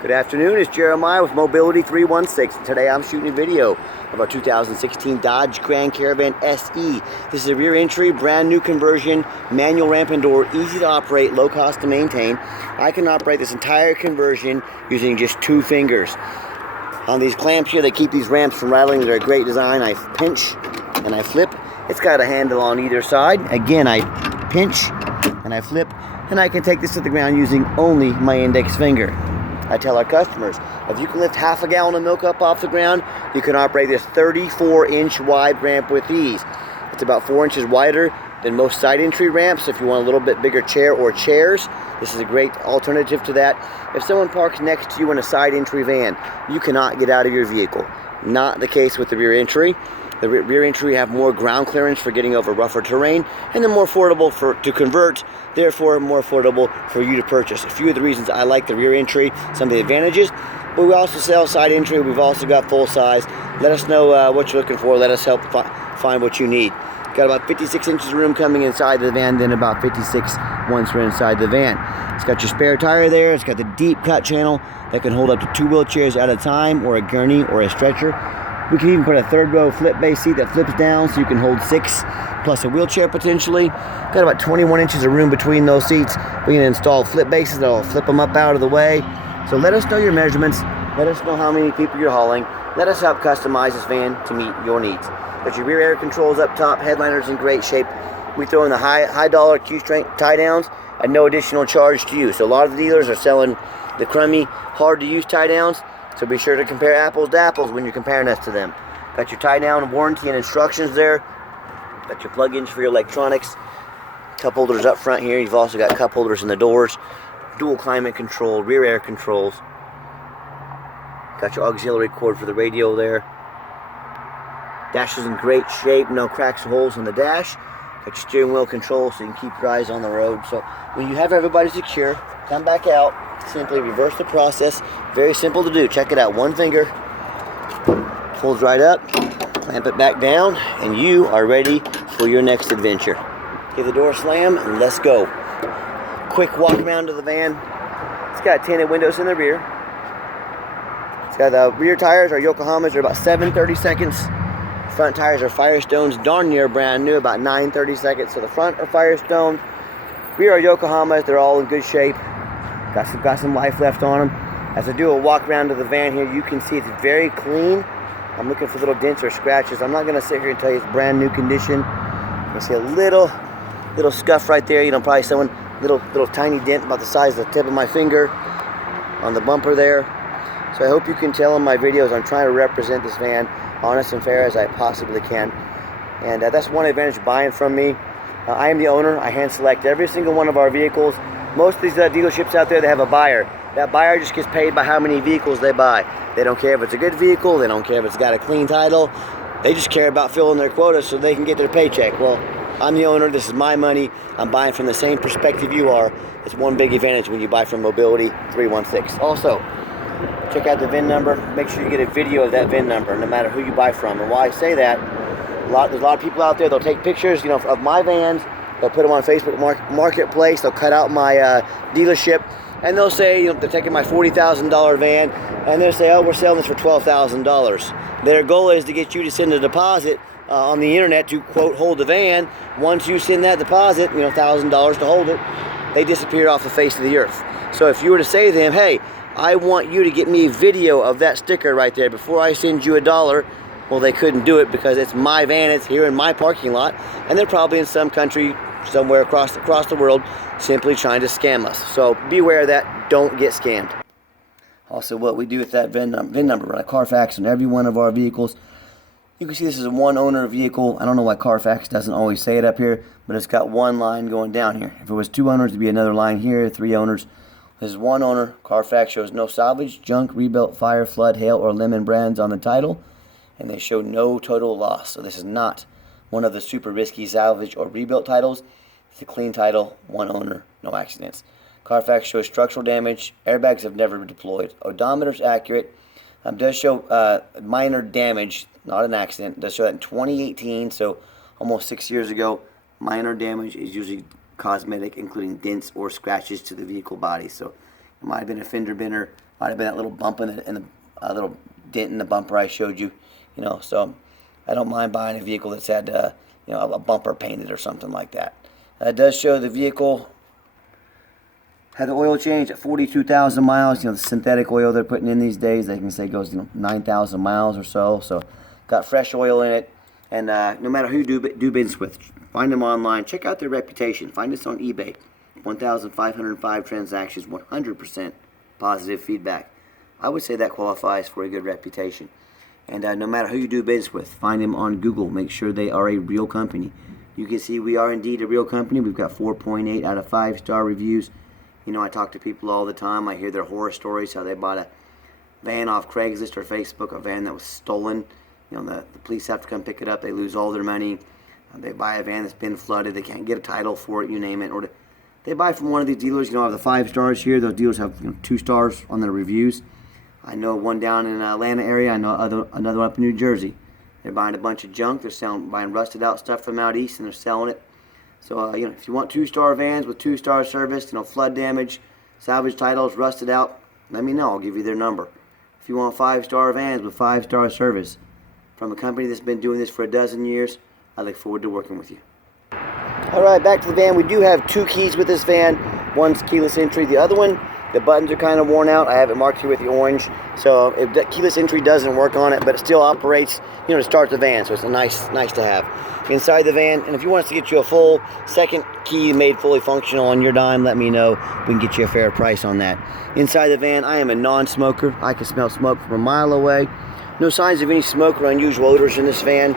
Good afternoon, it's Jeremiah with Mobility 316. Today I'm shooting a video of our 2016 Dodge Grand Caravan SE. This is a rear entry, brand new conversion, manual ramp and door, easy to operate, low cost to maintain. I can operate this entire conversion using just 2 fingers. On these clamps here, they keep these ramps from rattling. They're a great design. I pinch and I flip. It's got a handle on either side. Again, I pinch and I flip, and I can take this to the ground using only my index finger. I tell our customers, if you can lift half a gallon of milk up off the ground, you can operate this 34-inch wide ramp with ease. It's about 4 inches wider than most side entry ramps. If you want a little bit bigger chair or chairs, this is a great alternative to that. If someone parks next to you in a side entry van, you cannot get out of your vehicle. Not the case with the rear entry. The rear entry have more ground clearance for getting over rougher terrain, and they're more affordable to convert, therefore more affordable for you to purchase. A few of the reasons I like the rear entry, some of the advantages, but we also sell side entry. We've also got full size. Let us know what you're looking for. Let us help find what you need. Got about 56 inches of room coming inside the van, then about 56 once we're inside the van. It's got your spare tire there. It's got the deep cut channel that can hold up to 2 wheelchairs at a time, or a gurney or a stretcher. We can even put a 3rd row flip base seat that flips down so you can hold 6 plus a wheelchair potentially. Got about 21 inches of room between those seats. We can install flip bases that'll flip them up out of the way. So let us know your measurements. Let us know how many people you're hauling. Let us help customize this van to meet your needs. Got your rear air controls up top. Headliner's in great shape. We throw in the high dollar Q-strength tie downs at no additional charge to you. So a lot of the dealers are selling the crummy, hard to use tie downs. So be sure to compare apples to apples when you're comparing us to them. Got your tie-down warranty and instructions there. Got your plug-ins for your electronics. Cup holders up front here. You've also got cup holders in the doors. Dual climate control, rear air controls. Got your auxiliary cord for the radio there. Dash is in great shape. No cracks or holes in the dash. Got your steering wheel control so you can keep your eyes on the road. So when you have everybody secure, come back out. Simply reverse the process. Very simple to do. Check it out. 1 finger pulls right up, clamp it back down, and you are ready for your next adventure. Give the door slam and let's go. Quick walk around to the van. It's got tinted windows in the rear. It's got the rear tires are Yokohamas. They're about 7/32. Front tires are Firestones, darn near brand new, about 9/32. So the front are Firestone. Rear are Yokohamas. They're all in good shape. Got some life left on them. As I do a walk around to the van here, you can see it's very clean. I'm looking for little dents or scratches. I'm not going to sit here and tell you it's brand new condition. You can see a little scuff right there. You know, probably someone little tiny dent about the size of the tip of my finger on the bumper there. So I hope you can tell in my videos I'm trying to represent this van honest and fair as I possibly can. And that's one advantage buying from me. I am the owner. I hand select every single one of our vehicles. Most of these dealerships out there, they have a buyer. That buyer just gets paid by how many vehicles they buy. They don't care if it's a good vehicle. They don't care if it's got a clean title. They just care about filling their quota so they can get their paycheck. Well, I'm the owner. This is my money. I'm buying from the same perspective you are. It's one big advantage when you buy from Mobility 316. Also, check out the VIN number. Make sure you get a video of that VIN number, no matter who you buy from. And why I say that, there's a lot of people out there, they'll take pictures, you know, of my vans. They'll put them on Facebook Marketplace. They'll cut out my dealership, and they'll say, you know, they're taking my $40,000 van, and they'll say, oh, we're selling this for $12,000. Their goal is to get you to send a deposit on the internet to, quote, hold the van. Once you send that deposit, you know, $1,000 to hold it, they disappear off the face of the earth. So if you were to say to them, hey, I want you to get me a video of that sticker right there before I send you $1, well, they couldn't do it because it's my van. It's here in my parking lot, and they're probably in some country somewhere across the world simply trying to scam us. So beware of that. Don't get scammed. Also, what we do with that VIN number, run a Carfax on every one of our vehicles. You can see this is a 1-owner vehicle. I don't know why Carfax doesn't always say it up here, but it's got 1 line going down here. If it was 2 owners, it'd be another line here, 3 owners. This is 1 owner. Carfax shows no salvage, junk, rebuilt, fire, flood, hail, or lemon brands on the title, and they show no total loss. So this is not one of the super risky salvage or rebuilt titles. It's a clean title, 1 owner, no accidents. Carfax shows structural damage. Airbags have never been deployed. Odometer's accurate. Does show minor damage, not an accident. Does show that in 2018, so almost 6 years ago. Minor damage is usually cosmetic, including dents or scratches to the vehicle body. So it might have been a fender bender, Might have been that little bump in the little dent in the bumper I showed you. You know, so I don't mind buying a vehicle that's had you know, a bumper painted or something like that. It does show the vehicle had the oil change at 42,000 miles. You know, the synthetic oil they're putting in these days, they can say goes, you know, 9,000 miles or so. So got fresh oil in it. And no matter who you do business with, find them online. Check out their reputation. Find us on eBay. 1,505 transactions, 100% positive feedback. I would say that qualifies for a good reputation. And no matter who you do business with, find them on Google. Make sure they are a real company. You can see we are indeed a real company. We've got 4.8 out of 5-star reviews. You know, I talk to people all the time. I hear their horror stories, how they bought a van off Craigslist or Facebook, a van that was stolen. You know, the police have to come pick it up. They lose all their money. They buy a van that's been flooded. They can't get a title for it, you name it. Or they buy from one of these dealers. You know, of the 5 stars here, those dealers have, you know, 2 stars on their reviews. I know one down in the Atlanta area. I know another one up in New Jersey. They're buying a bunch of junk. They're buying rusted out stuff from out east, and they're selling it. So, you know, if you want 2-star vans with 2-star service, you know, flood damage, salvage titles, rusted out, let me know. I'll give you their number. If you want 5-star vans with 5-star service from a company that's been doing this for a dozen years, I look forward to working with you. All right, back to the van. We do have 2 keys with this van. One's keyless entry. The other one, the buttons are kind of worn out. I have it marked here with the orange. So if keyless entry doesn't work on it, but it still operates, you know, to start the van. So it's a nice to have. Inside the van, and if you want us to get you a full second key made fully functional on your dime, let me know. We can get you a fair price on that. Inside the van, I am a non-smoker. I can smell smoke from a mile away. No signs of any smoke or unusual odors in this van.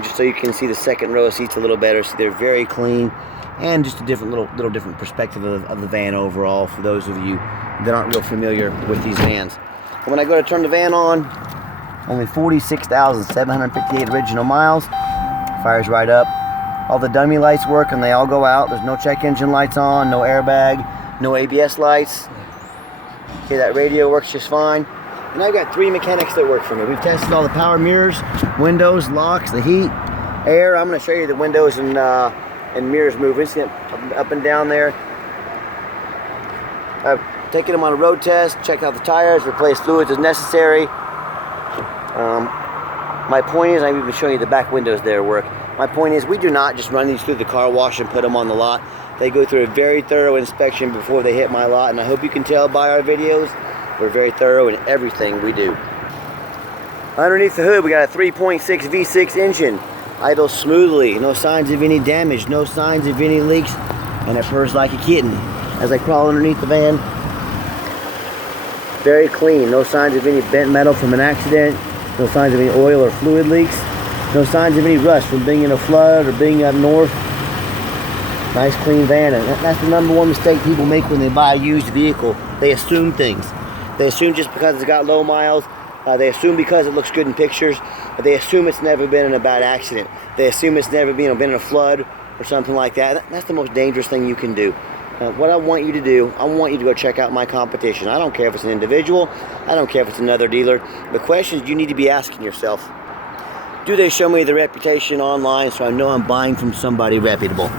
Just so you can see the second row of seats a little better. So they're very clean. And just a different little different perspective of the van overall for those of you that aren't real familiar with these vans. And when I go to turn the van on, only 46,758 original miles. Fires right up. All the dummy lights work and they all go out. There's no check engine lights on, no airbag, no ABS lights. Okay, that radio works just fine. And I've got 3 mechanics that work for me. We've tested all the power mirrors, windows, locks, the heat, air. I'm going to show you the windows and mirrors moving. See them up and down there. I've taken them on a road test, checked out the tires, replaced fluids as necessary. My point is, I'm even showing you the back windows there work. My point is, we do not just run these through the car wash and put them on the lot. They go through a very thorough inspection before they hit my lot, and I hope you can tell by our videos, we're very thorough in everything we do. Underneath the hood, we got a 3.6 V6 engine. Idles smoothly, no signs of any damage, no signs of any leaks, and it purrs like a kitten. As I crawl underneath the van, very clean, no signs of any bent metal from an accident, no signs of any oil or fluid leaks, no signs of any rust from being in a flood or being up north. Nice clean van, and that's the #1 mistake people make when they buy a used vehicle. They assume things. They assume just because it's got low miles, they assume because it looks good in pictures, but they assume it's never been in a bad accident. They assume it's never been in a flood or something like that. That's the most dangerous thing you can do. What I want you to do, I want you to go check out my competition. I don't care if it's an individual, I don't care if it's another dealer. The questions you need to be asking yourself: do they show me the reputation online so I know I'm buying from somebody reputable?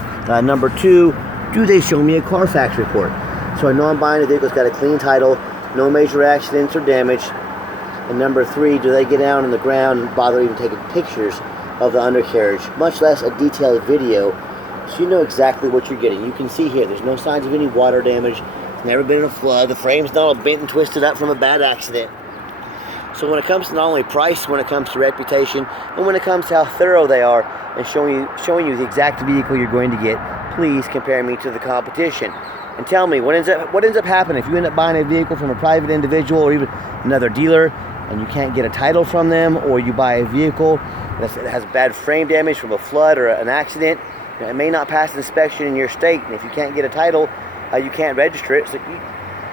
Number 2, do they show me a Carfax report so I know I'm buying a vehicle that's got a clean title, no major accidents or damage? And number 3, do they get down on the ground and bother even taking pictures of the undercarriage, much less a detailed video, so you know exactly what you're getting. You can see here, there's no signs of any water damage. It's never been in a flood. The frame's not all bent and twisted up from a bad accident. So when it comes to not only price, when it comes to reputation, and when it comes to how thorough they are and showing you the exact vehicle you're going to get, please compare me to the competition. And tell me, what ends up happening if you end up buying a vehicle from a private individual or even another dealer and you can't get a title from them, or you buy a vehicle that has bad frame damage from a flood or an accident? It may not pass inspection in your state, and if you can't get a title, you can't register it. So you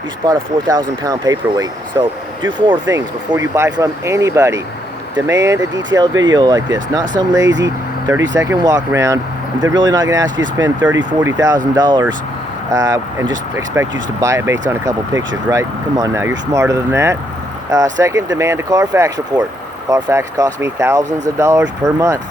just bought a 4,000-pound paperweight. So do 4 things before you buy from anybody. Demand a detailed video like this, not some lazy 30-second walk around. And they're really not going to ask you to spend $30,000, $40,000 and just expect you just to buy it based on a couple pictures, right? Come on now, you're smarter than that. Second, demand a Carfax report. Carfax costs me thousands of dollars per month,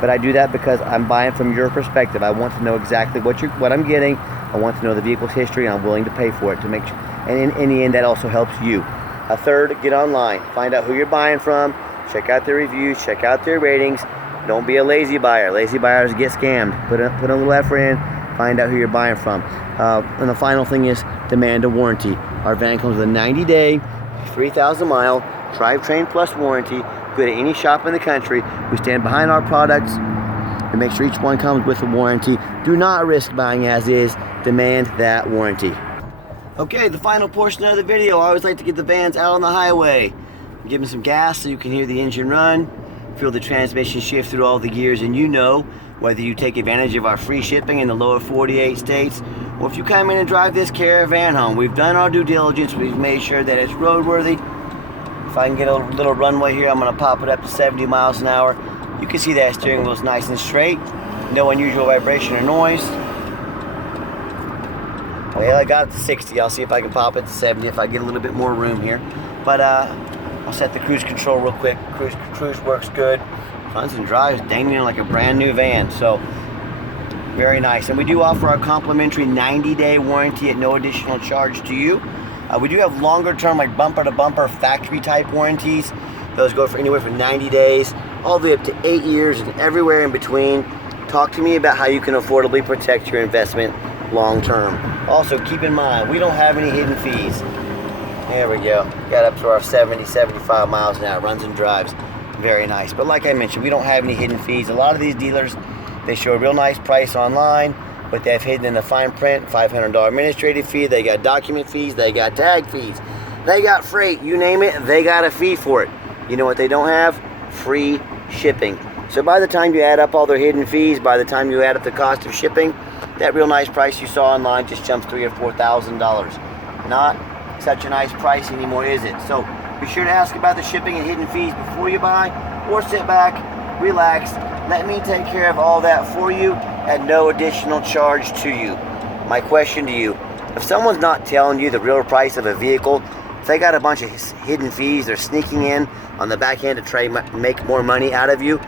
but I do that because I'm buying from your perspective. I want to know exactly what I'm getting. I want to know the vehicle's history, and I'm willing to pay for it to make And in the end, that also helps you. A third, get online. Find out who you're buying from. Check out their reviews. Check out their ratings. Don't be a lazy buyer. Lazy buyers get scammed. Put a little effort in. Find out who you're buying from. And the final thing is demand a warranty. Our van comes with a 90-day, 3,000-mile drivetrain plus warranty. Good at any shop in the country. We stand behind our products and make sure each one comes with a warranty. Do not risk buying as is. Demand that warranty. Okay, the final portion of the video. I always like to get the vans out on the highway. Give them some gas so you can hear the engine run. Feel the transmission shift through all the gears, and you know whether you take advantage of our free shipping in the lower 48 states, or if you come in and drive this Caravan home. We've done our due diligence. We've made sure that it's roadworthy. If I can get a little runway here, I'm going to pop it up to 70 miles an hour. You can see that steering wheel's nice and straight. No unusual vibration or noise. Well, I got it to 60. I'll see if I can pop it to 70 if I get a little bit more room here. But I'll set the cruise control real quick. Cruise works good. Runs and drives dang near like a brand new van. So very nice. And we do offer our complimentary 90-day warranty at no additional charge to you. We do have longer term, like bumper to bumper factory type warranties. Those go for anywhere from 90 days all the way up to 8 years and everywhere in between. Talk to me about how you can affordably protect your investment long term. Also, keep in mind, we don't have any hidden fees. There we go. Got up to our 70, 75 miles an hour. Runs and drives. Very nice. But like I mentioned, we don't have any hidden fees. A lot of these dealers, they show a real nice price online, but they've hidden in the fine print, $500 administrative fee. They got document fees. They got tag fees. They got freight. You name it, they got a fee for it. You know what they don't have? Free shipping. So by the time you add up all their hidden fees, by the time you add up the cost of shipping, that real nice price you saw online just jumps $3,000 or $4,000. Not such a nice price anymore, is it? So be sure to ask about the shipping and hidden fees before you buy, or sit back, relax, let me take care of all that for you at no additional charge to you. My question to you, if someone's not telling you the real price of a vehicle, if they got a bunch of hidden fees, they're sneaking in on the back end to try to make more money out of you,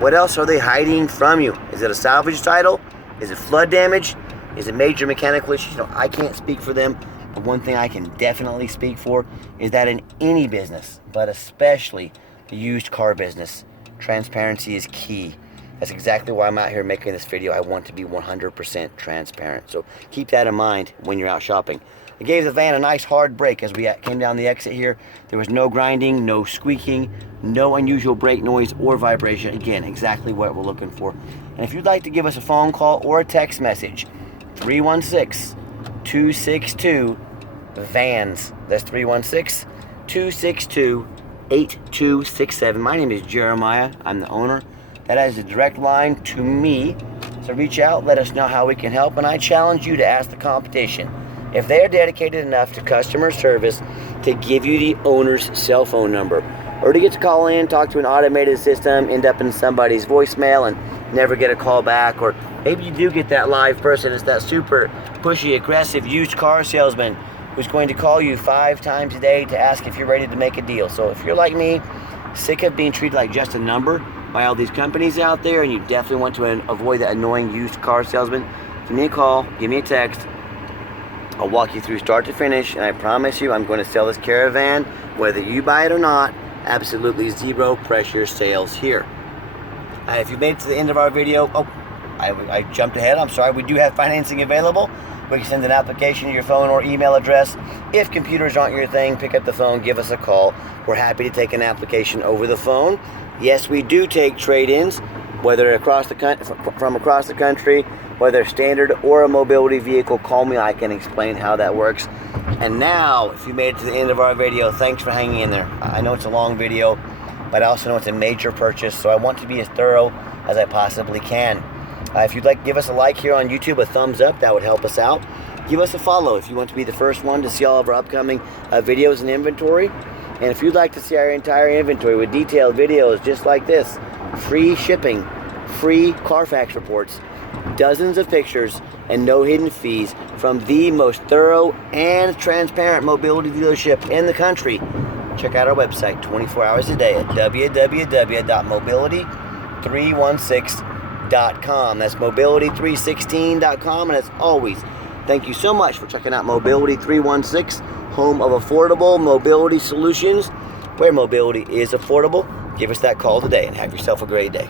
what else are they hiding from you? Is it a salvage title? Is it flood damage? Is it major mechanical issues? You know, I can't speak for them. But one thing I can definitely speak for is that in any business, but especially the used car business, transparency is key. That's exactly why I'm out here making this video. I want to be 100% transparent. So keep that in mind when you're out shopping. I gave the van a nice hard brake as we came down the exit here. There was no grinding, no squeaking, no unusual brake noise or vibration. Again, exactly what we're looking for. And if you'd like to give us a phone call or a text message, 316-262-VANS. That's 316-262-8267. My name is Jeremiah. I'm the owner. That is a direct line to me. So reach out, let us know how we can help, and I challenge you to ask the competition if they are dedicated enough to customer service to give you the owner's cell phone number, or to get to call in, talk to an automated system, end up in somebody's voicemail and never get a call back, or maybe you do get that live person. It's that super pushy, aggressive used car salesman who's going to call you 5 times a day to ask if you're ready to make a deal. So if you're like me, sick of being treated like just a number by all these companies out there, and you definitely want to avoid that annoying used car salesman, give me a call, give me a text. I'll walk you through start to finish, and I promise you I'm going to sell this Caravan, whether you buy it or not. Absolutely zero pressure sales here. If you made it to the end of our video, I jumped ahead, I'm sorry, we do have financing available. We can send an application to your phone or email address. If computers aren't your thing, pick up the phone, give us a call. We're happy to take an application over the phone. Yes, we do take trade-ins, whether from across the country, whether standard or a mobility vehicle. Call me, I can explain how that works. And now, if you made it to the end of our video, thanks for hanging in there. I know it's a long video, but I also know it's a major purchase, so I want to be as thorough as I possibly can. If you'd like to give us a like here on YouTube, a thumbs up, that would help us out. Give us a follow if you want to be the first one to see all of our upcoming videos and inventory. And if you'd like to see our entire inventory with detailed videos just like this, free shipping, free Carfax reports, dozens of pictures, and no hidden fees from the most thorough and transparent mobility dealership in the country, check out our website 24 hours a day at www.mobility316.com. That's mobility316.com, and as always, Thank you so much for checking out Mobility 316, home of affordable mobility solutions. Where mobility is affordable, give us that call today and have yourself a great day.